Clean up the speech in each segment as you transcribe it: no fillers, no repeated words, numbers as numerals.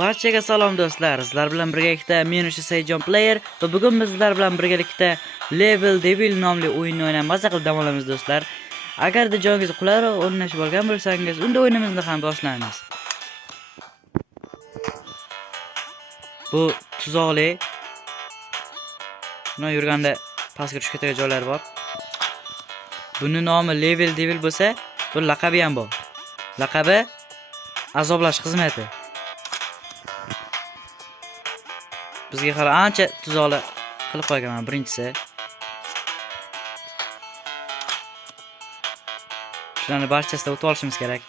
Barchaga salom do'stlar. Sizlar bilan birgalikda men o'sha Sayjon player va bugun biz sizlar bilan birgalikda Level Devil nomli o'yinni o'ynab maza qilib dam olamiz do'stlar. Agarda joyingiz qulayroq o'ynashib olgan bo'lsangiz, unda o'yinimizni ham boshlaymiz. Bu tuzoqli. Buni yurganda pastga tushib ketadigan joylar bor. Buni nomi Level Devil bo'lsa, bu laqabi ham bor. Laqabi azoblash xizmati. Bizga hali ancha tuzoqlar qilib qo'yganman. Birinchisi shularni barchasida o'tib olishimiz kerak.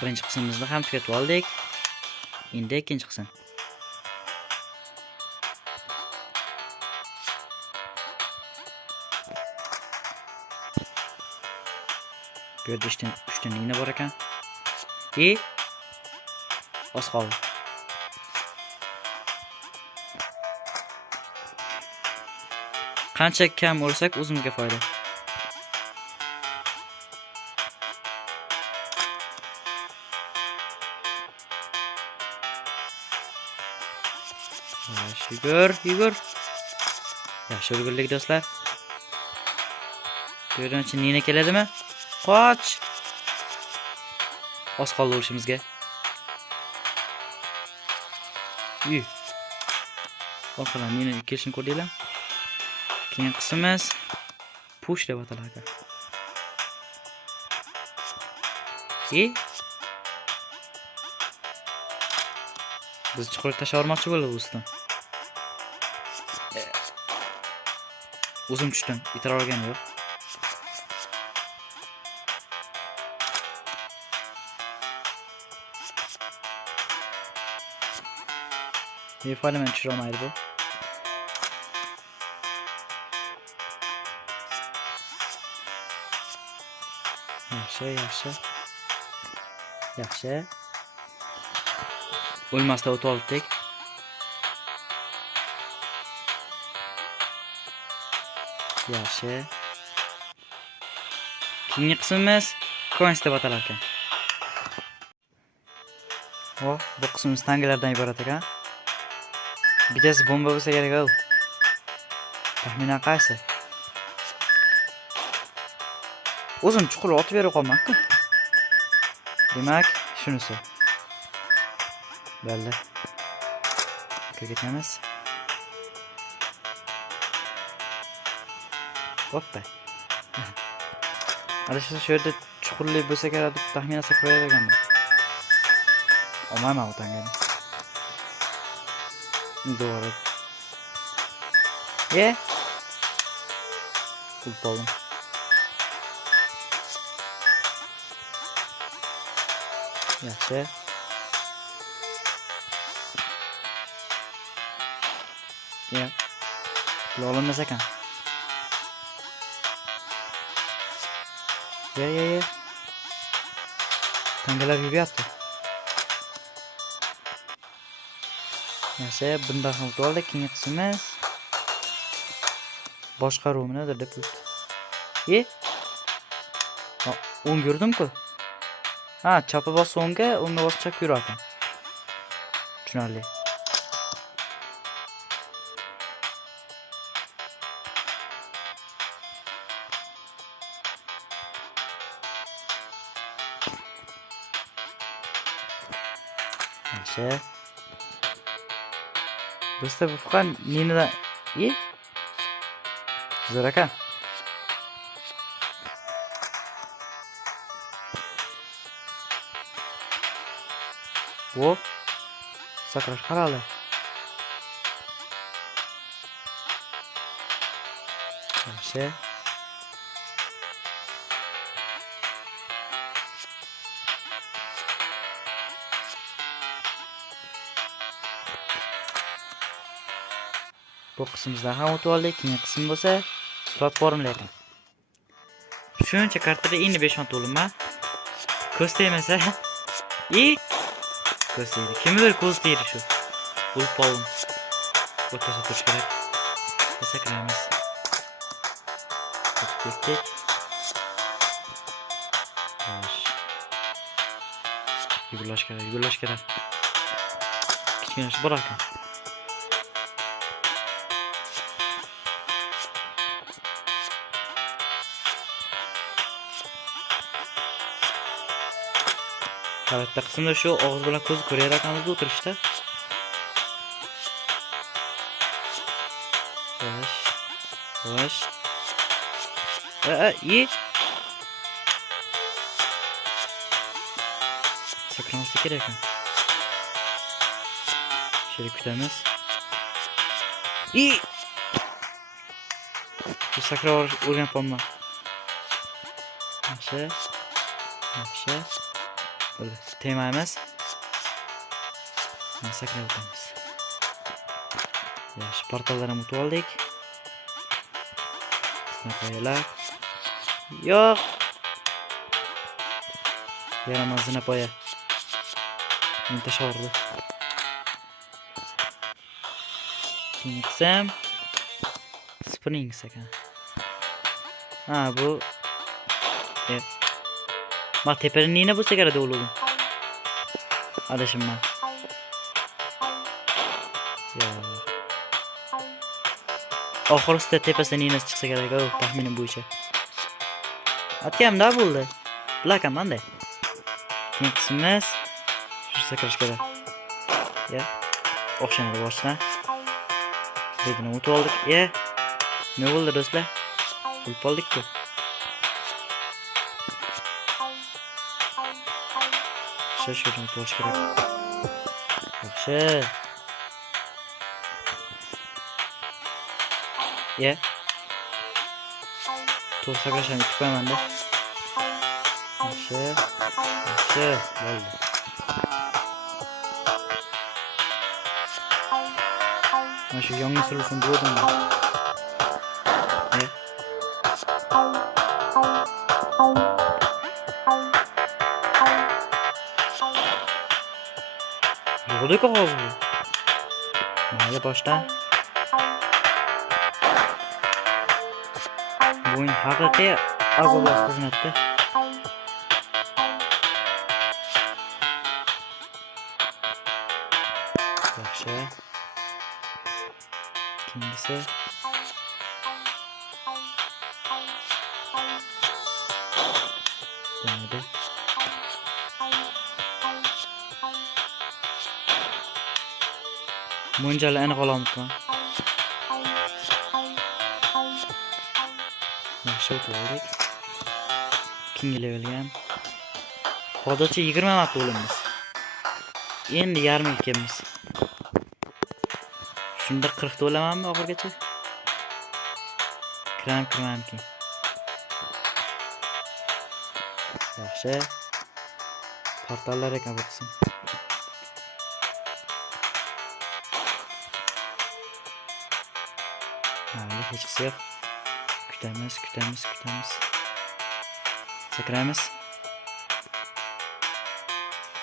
Birinchi qismimizni ham tugatib oldik. Endi ikkinchi qism. Bu yerda 3 ta nina bor ekan. Oz qoldi. Qancha kam o'lsak o'zimizga foyda. Yugur. Yaxshi o'rgildik do'stlar. Bu yerdan nina keladimi? Qoch. Oz qoldi o'lishimizga. Orqadan nina kelishini ko'rdinglar. Keyin qismimiz push deb ataladi. Biz chuqur tashlab olmoqchi bo'ldik ustidan. O'zim tushdim, itara olgan yo'q. Foyda men tushira olmaydi bu. Yaxshi. O'lmasdan o'tib oldik. Yaxshi. Keyingi qismimiz coins deb atalar ekan. Bu qismimiz tangalardan iborat ekan. Bittasi bomba bo'lsa kerak-ku. Taxminan qaysi? O'zim chuqur otib berib qolman-ku. Demak, shunisi. Bo'ldi. Ketamiz. Hoppa. Adashsa shu yerda chuqurlik bo'lsa kerak deb taxminan sakrayaverganman. Olmayman o'tangani. Doğru. Futbolum. Yaxshi. Lo'linmas ekan. Tangalar yuryapti. Yaxshi, bundan ham o'tib oldik. Keyingi qismimiz boshqaruvni deb o'tdi. O'ng yurdim-ku. Chapga bos o'ngga, o'ngga bos chapga yuraman. Tushunarli. Yaxshi. Bizda bu faqat ninadan zo'r ekan. Sakrash qarali. Yaxshi. Bu qismimizdan ham o'tib oldik. Keyingi qism bo'lsa platformalar. Shuncha kartada endi 5 ta o'limman. Ko'z tegmasa, ko'z tegdi. Kimdir ko'z tegdi shu. O'lib qoldim. O'tasa turish kerak. Sakraymiz. Tek. Xo'sh. Yugurish kerak. Kichkina ish bor ekan. Katta qismda shu og'iz bilan ko'z ko'rar ekanmiz o'tirishda. Xo'sh. Sakramaslik kerak ekan. Shuni kutamiz. Bu sakrab o'rganib qolma. Yaxshi. Böyle temaymiz. Sakrab o'tamiz. Yaxshi, portallarni o'tib oldik. Qo'yinglar. Yo'q. Yaramaz zinapoya. Meni tashavordi. Kingsam. Springs ekan. Bu. Ma teperini bo'lsa kerak deb o'yladim. Adashimman. Oxirida tepasidan inasi chiqsa kerak, taxminim bo'yicha. Atkamda bo'ldi. Bilakaman-da. Keyin qismimiz shu sakrash kerak. O'xshamadi boshdan. Dedini o'tib oldik. Nima bo'ldi do'stlar? O'lib qoldik-ku. Şuradan to'g'ri kerak. Yaxshi. To'g'ri sakrashni kutmayman-da. Yaxshi. Bo'ldi. Mana shu yangi usulni bo'ldim. Yug'dik hozir. Mayli boshdan. Bu haqiqiy azoblash xizmatda. Yaxshi. Keyingisi. Bo'ldi. Mo'ljali aniq olamizmi? Yaxshi o'tib oldik. Ikkinchi levelga ham. Hozircha 20 marta o'lamiz. Endi yarmiga kelamiz. Shunda 40 ta o'lamanmi oxirgacha? Kirmayamkin. Yaxshi. Portallar ekan bu qism. Hech qisi yo'q. Kutamiz. Sakraymiz.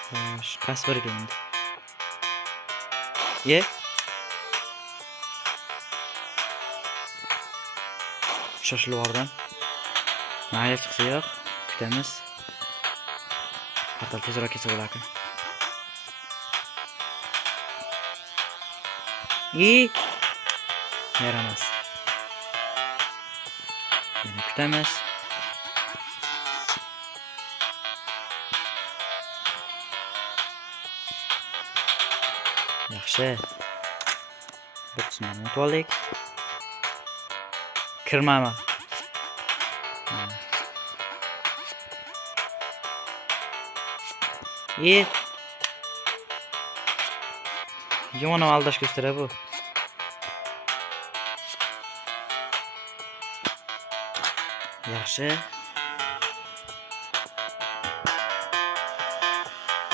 Xo'sh, qaysi biriga endi? Shoshilib yubordim. Hech qisi yo'q. Kutamiz. Portal tezroq kelsa bo'larkan. Yaramas. Yana kutamiz. Yaxshi. Bu qismni o'tib oldik. Kirmayman. Yomon aldash ko'rsatadi bu. Yaxshi.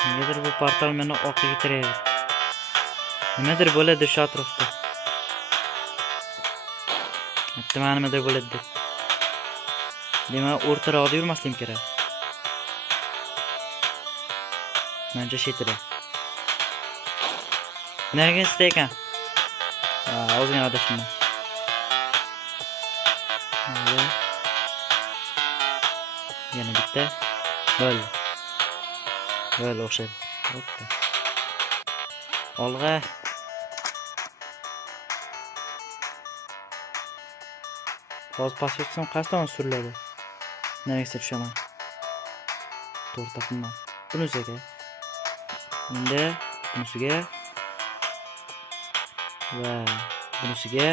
Negadir bu portal meni orqaga itiryapti. Nimadir bo'ladi shu atrofda. Nimadir bo'ladi. Demak, o'rtaroqda yurmaslim kerak. Menimcha chetida. Nerga ekan? ozgina adashimdan. Yana bitta. Bo'ldi. Bo'ldi o'xshaydi. Hoppa. Olg'a. Hozir pas etsam qasddan suriladi. Neresi tushaman. To'g'ri topman. Bunisiga. Endi bunisiga va bunisiga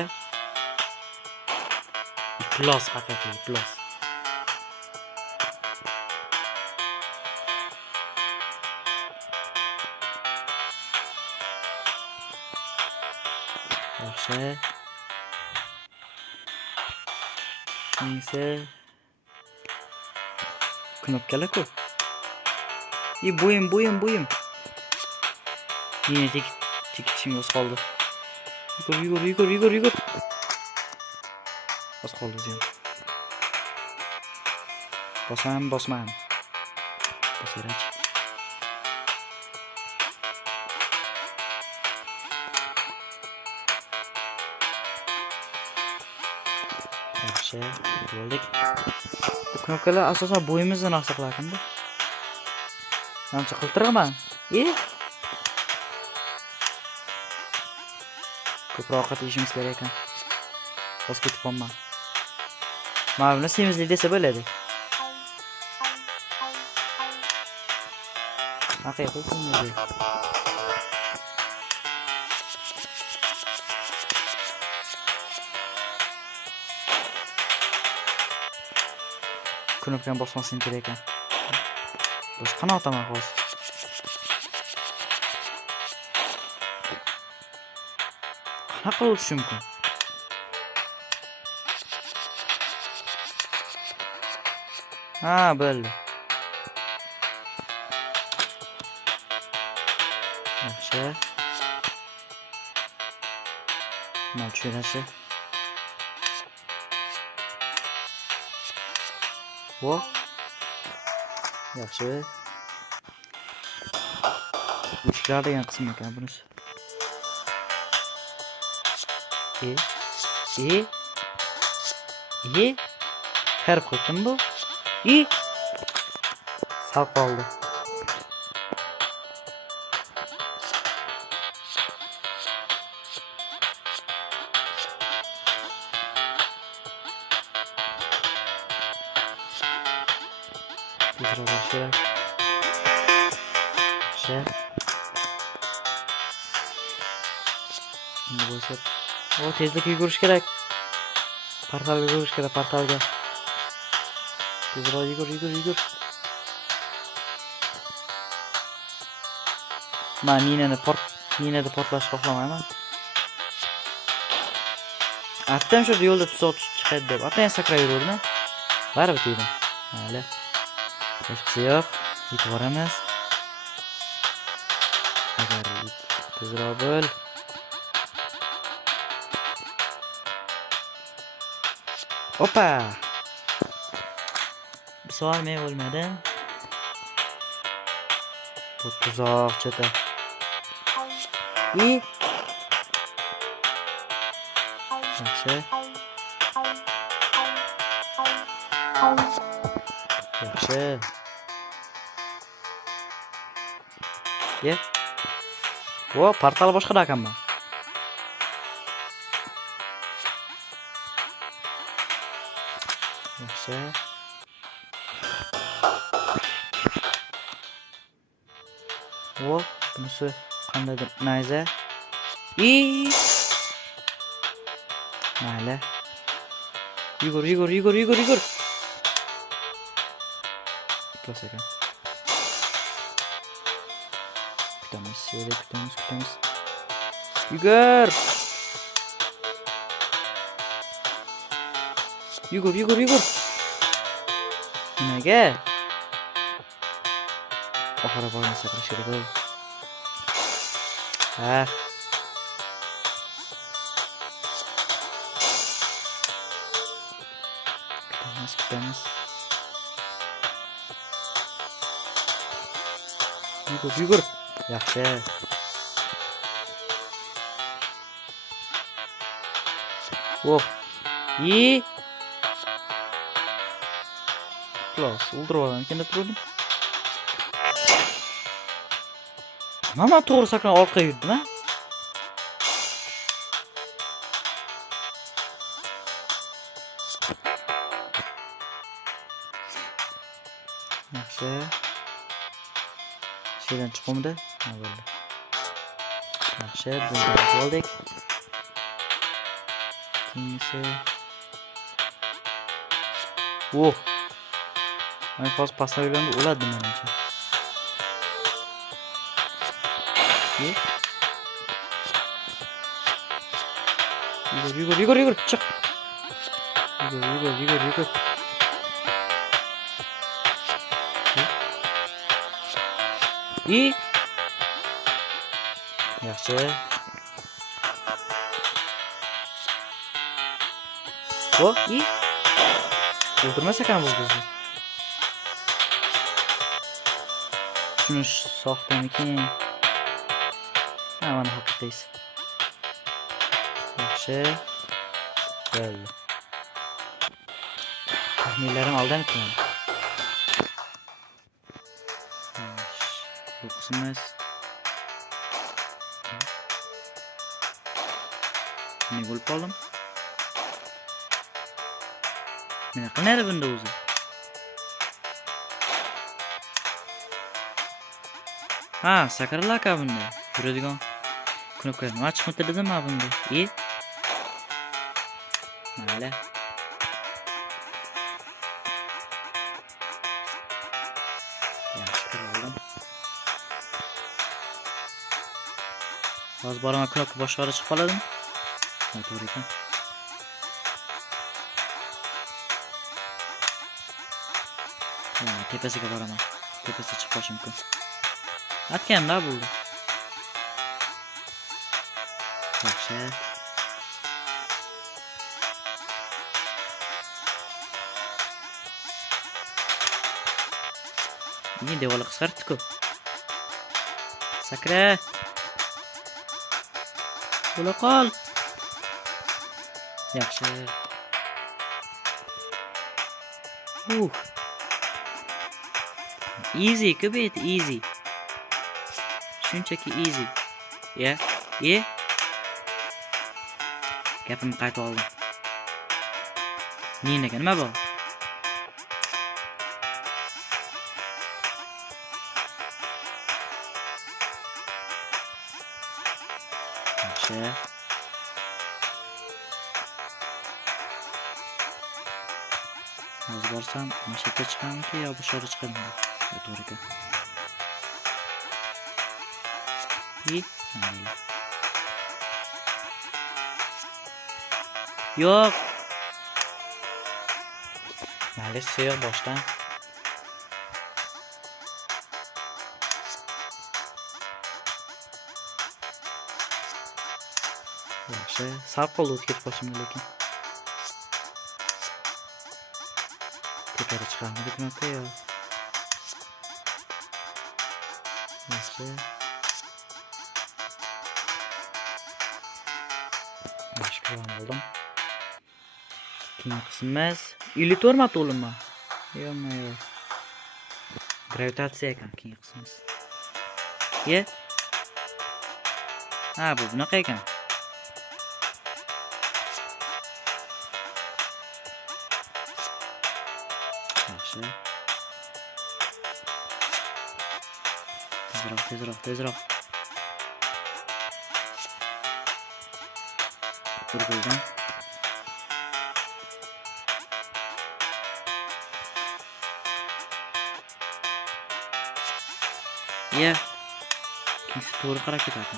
plus haqiqiy plus. Yaxshi. Neyse. Knopkalar ko'p. Bo'yim. Yine tikishim oz qoldi. Yugur. Oz qoldi o'zim. Bosman. Bosarach. Yaxshi, bo'ldik. Bu knopkalar asosan bo'yimizni saqlar ekan-da. Namcha qiltiraman. Ko'proq ovqat yeyishimiz kerak ekan. Bos ketib qolman. Mana buni semizlik desa bo'ladi. Haqiqiy semizlik. Knopkani bosmasam kerak ekan. Biz qanotaman hozir. Qanaqa qilib o'tish mumkin? Bo'ldi. Yaxshi. Mana tushirachi. Vo. Yaxshi. Ishlar degan qism ekan bunisi. Qarib qo'ydim bu. Sal qoldi. Tezroq kerak. Endi bo'lsa, tezlikka yugurish kerak. Portalga yugurish kerak, portalga. Tezroq yugur. Men minada portlash xohlamayman. Attam shu yo'lda tuzoq chiqadi deb. Atayin sakrab yuraverdim. Baribir dedim. Mayli. Hech qisi yo'q. Yetib boramiz. Agar tezroq bo'l. Hoppa. Bir so'al men bo'lmadi. Bu tuzoq cheta. Yaxshi. Portal boshqa ekanman. Yaxshi. Bunisi qandaydir nayza. Mayli. Yugur. Plus ekan. Kutamiz. Yugur. Nimaga? Oxiri bormasa kerak. Kutamiz. Yugur. Yaxshi. Oh. İyi. Plus. Ulduralım. Kendi turalım. Ama doğru sakın ortaya yürüdüm ha. Yaxshi. Şeyden chiqimdi. Ha bo'ldi. Yaxshi, bundan oldik. Keyingi. Oh. Men hozir pastga yurganda o'ladi menimcha. Yugur, chiq. Yugur. İyi. Yaxshi. O, iyi. O'ldirmasak ham bo'ldi bizni. Shuni soxtamikin? Ha, mana haqiqiysi. Yaxshi. Bo'ldi. Taxminlarim aldanibdi meni. Bu qismimiz. Ne bo'lib qoldim? Nima qilinadi bunda o'zi? Ha, sakralaka bunda. Yuradigan knopkalar nima chiqib o'tadimi bunda? Mayli. Yaxshi oldim. Hozir boraman knopka boshqaroq chiqib qoladimi? Ha, to'g'ri ekan. Tepasiga boraman. Tepasiga chiqib qolish mumkin. Atganimda bo'ldi. Yaxshi. Ini devorni qisqartdi-ku. Sakra. Bo'la qol. Yaxshi. Easy, kubit, easy. Shunchaki easy. Gapimni qaytib oldim. Nima bu? Yaxshi. Hozir borsam, mashaqqa chiqamki yo bu yoqqa chiqadimi? To'g'ri ekan. Yo'q. Mayli, yo'q boshdan. Yaxshi, sal qoldi o'tib ketib qolishimga lekin. Tepaga chiqarmadik knopka yo. Yaxshi. Yaxshi oldim. Keyingi qismimiz 54 marta o'limmi? Yo'q. Gravitatsiya ekan keyingi qismimiz. Ha, bu bunaqa ekan. Yaxshi. Tezroq. Urg'ildan. Ikkinchisi to'g'ri qarab ketadi.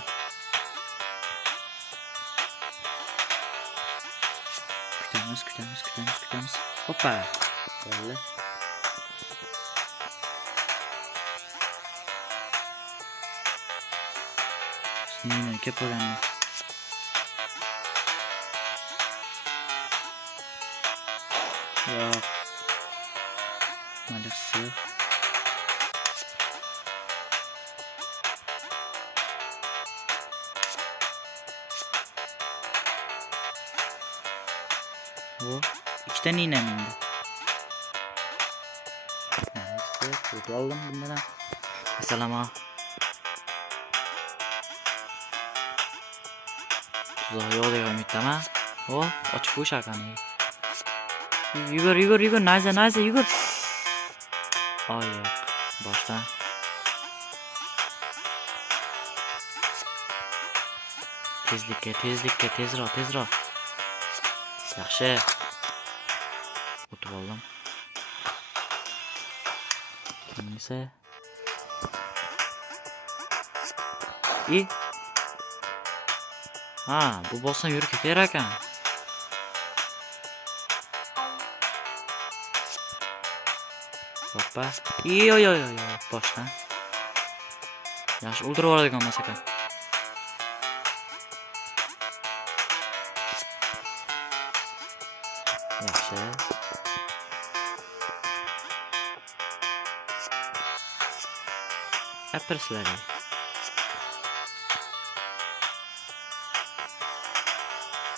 Kutamiz. Hoppa. Bo'ldi. Nima kepaganman? Yo'q. Malisi. Bu ikkita nina mindi. Neyse, bu oldim bundan. Assalomu. Tuzoq yo'q degan umiddaman. O, ochib qo'y shakani. Yugur, Nayza, yugur. Oyoq. Boshdan. Tezlikka, tezroq. Yaxshi. O'tib oldim. Kimsa. Ha, bu bossam yurib ketar ekan. Hoppa. Yo, boshdan. Yaxshi o'ldirib oladigan emas ekan. Yaxshi. Apirslari.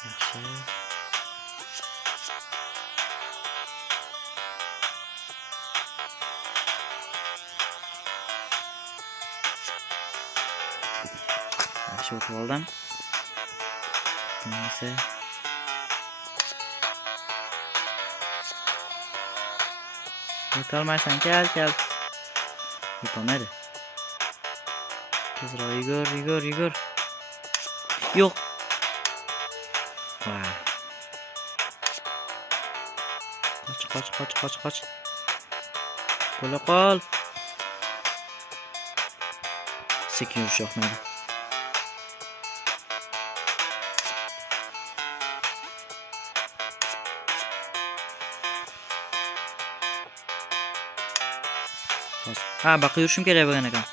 Yaxshi. Yaxshi o'tib oldim. Neyse. Yetolmaysan, kel. Yetolmaydi. Tezroq yugur. Yo'q. Vay. Qoch. Bo'la qol. Sekin yurish yoqmaydi. Ha, baqa yurishim kerak bo'lgan ekan.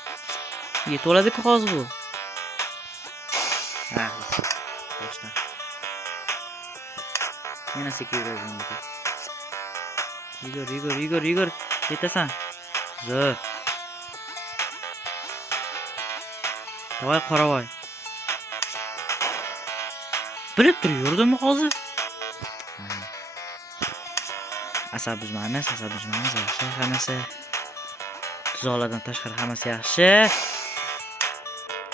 Yetib oladi-ku hozir bu. Ha, boshdan. Yana sekin yuraverdim. Yugur. Yetasan. Zo'r. Davay qoravoy. Bilib tur yurdimmi hozir? Asab buzmaymiz. Yaxshi, hammasi. Tuzoqlardan tashqari hammasi yaxshi.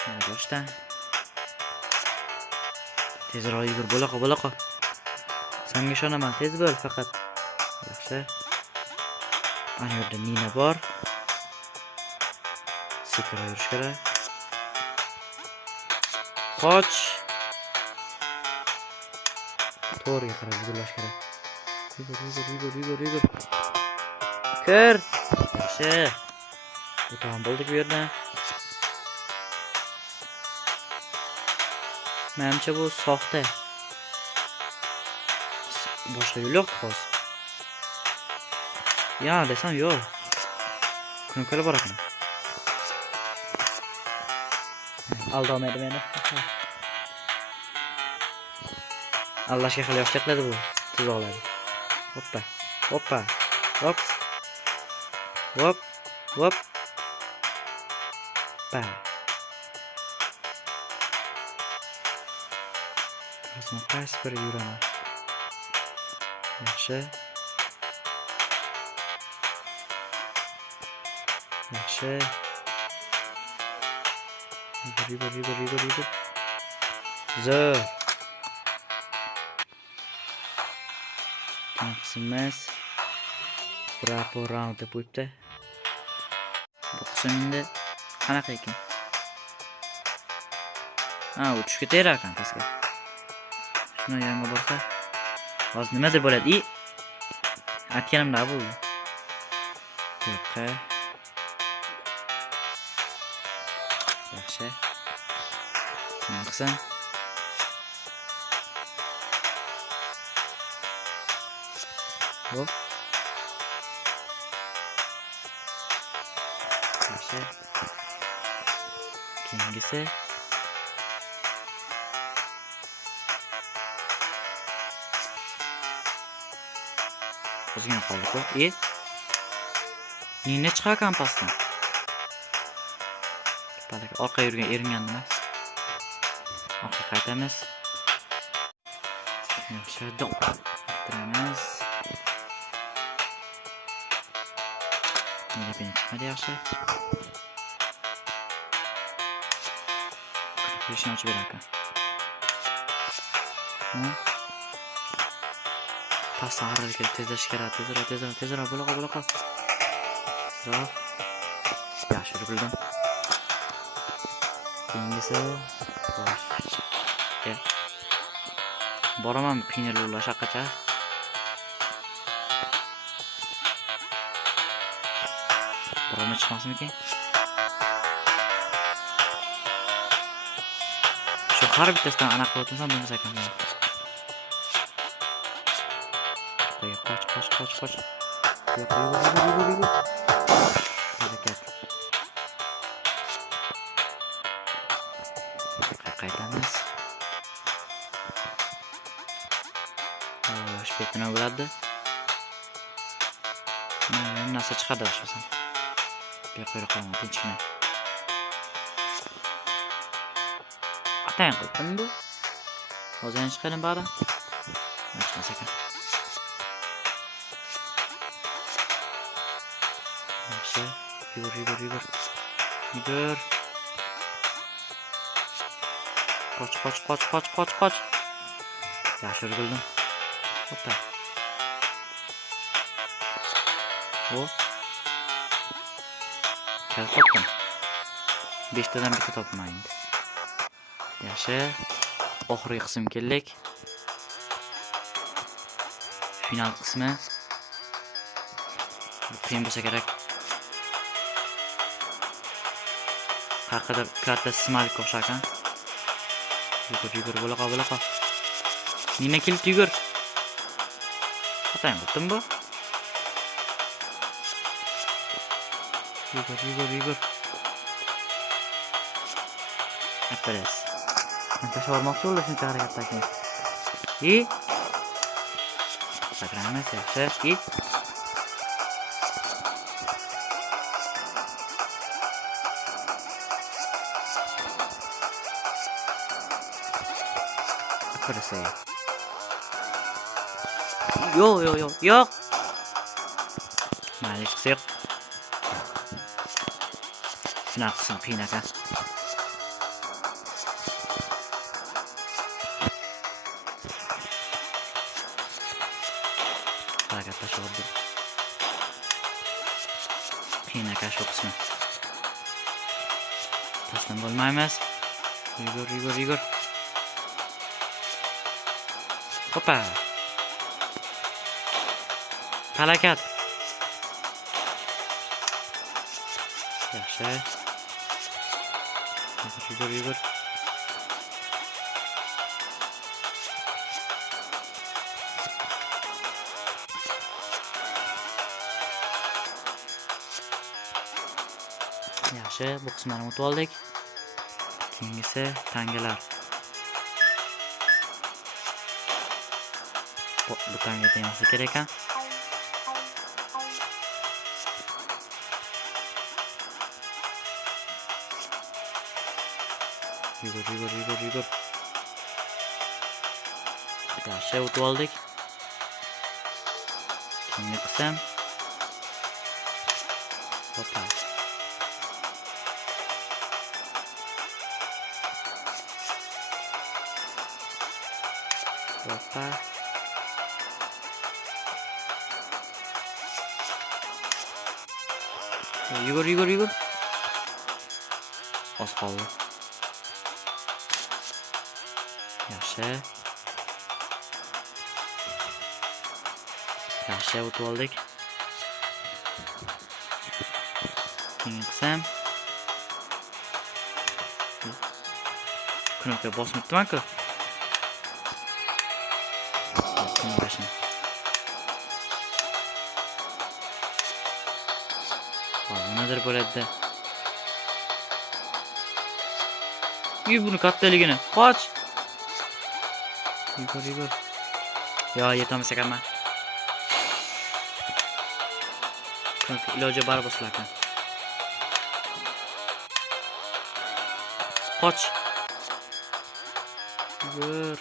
Mana boshdan. Tezroq yugur, bo'la qol. Senga ishonaman, tez bo'l faqat. Yaxshi. Ana yerda nina bor. Sekin yurish kerak. Qoch. To'g'riga qarab yugurish kerak. Yugur. Kir. Yaxshi. O'tgan bo'ldik bu yerdan. Menimcha bu soxta. Boshqa yo'l yo'q hozir. Ya desam yo'q. Knopkalar bor ekan. Aldolmaydi meni. Allashga xili yoshlik qiladi bu. Tuzoqlar. Hoppa. Hop. Pa. Qaysi biri yuraman. Yaxshi. Yugur. Zo'r. Qismimiz Brapo round deb qo'yibdi. Bu qismda qanaqa ekan? Ha, o'tishga ketar ekan pastga. Shuni yangi bo'lsa, hozir nimadir bo'ladi. Aytganimda bu. Yo'q. Yaxshi. Nima qilsam? Hop. Yaxshi. Keyingisi. O'zingga qoldi-ku. Nina chiqarkan pastdan. Balki orqa yurgan eringan nima? Orqa qaytamiz. Yaxshi, dom. Bitiramiz. Nega ben chiqmadi yaxshi? Kirishni ochib berakan. Pastdan harakaat kelib tezlash kerak. Tezroq, bo'la qol. Tezroq. Yaxshi bildim. Keyingisi bosh. Boraman qiynalib shaqacha. Borama chiqmasmikin? Shu har bittasidan aniq qilib o'tmasam bo'lmasa ekan. Qoch. Yur. Harakat. Qaytamiz. Shpetini bo'ladi. Narsa chiqadi o'shasan. Qo'yib qo'yaman, tinchgina. Atayin qildim bu. Hozir chiqarim bari. Chiqmas ekan. Yaxshi. Yur. Qoch. Yaxshi bildim. Hoppa. Kal topdim. 5 tadan bitta topman endi. Yaxshi. Oxirgi qism keldik. Final qismi. Qiyin bo'lsa kerak. Haqida karta smalk o'xshar ekan. Yugur, bo'la qol. Nina kelib yugur. Atayin qildim bu. Yugur. Apres. Qancha shormoqchi bo'ldi shuncha harakatdan keyin. Sakramiz, yaxshi. Apres. Yo'q. Mayli qilsak. Final qismi qiyin ekan. Harakatlashib qiyin ekan shu qismi. Taslim bo'lmaymiz. Yugur. Hoppa. Harakat. Yaxshi. Yugur. Yaxshi, bu qismlarni o'tib oldik. Keyingisi tangalar. Bu tanga tegmasa kerak ekan. Yugur. Yaxshi, o'tib oldik. Keyingi qism. Hoppa. Yugur. Oz qoldi. Yaxshi, o'tib oldik. Keyingi qism. Knopka bosmabman-ku. Nimadir bo'ladi. Buni kattaligini. Qoch. Yugur. Yo, yetamiz ekanman. Iloji bor bo'lsa ekan. Qoch. Yugur.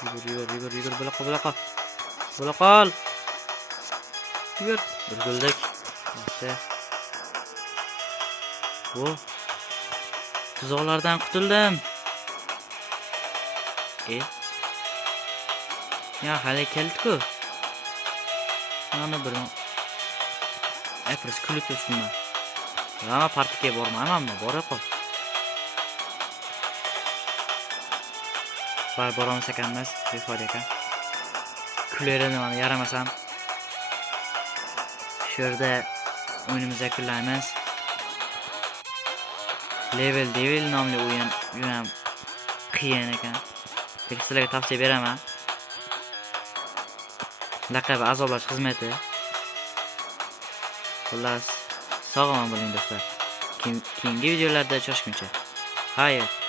Yugur, bo'la qol. Bo'la qol. Yugur. Urguldik. Yaxshi. Bu tuzoqlardan qutuldim. Ya hali keldi-ku. Mana bir Apres kulib tursinmi? Mana partiyaga bormaymanmi? Bora qol. Boramiz ekanmiz, befoyda ekan. Kulerini mana yaramasam. Shu yerda o'yinimizni yakunlaymiz. Level Devil nomli o'yin juda ham qiyin ekan. Sizlarga tavsiya beraman. Laqabi azoblash xizmati. Xullas, sog' omon bo'ling do'stlar. Keyingi videolarda uchrashguncha. Xayr.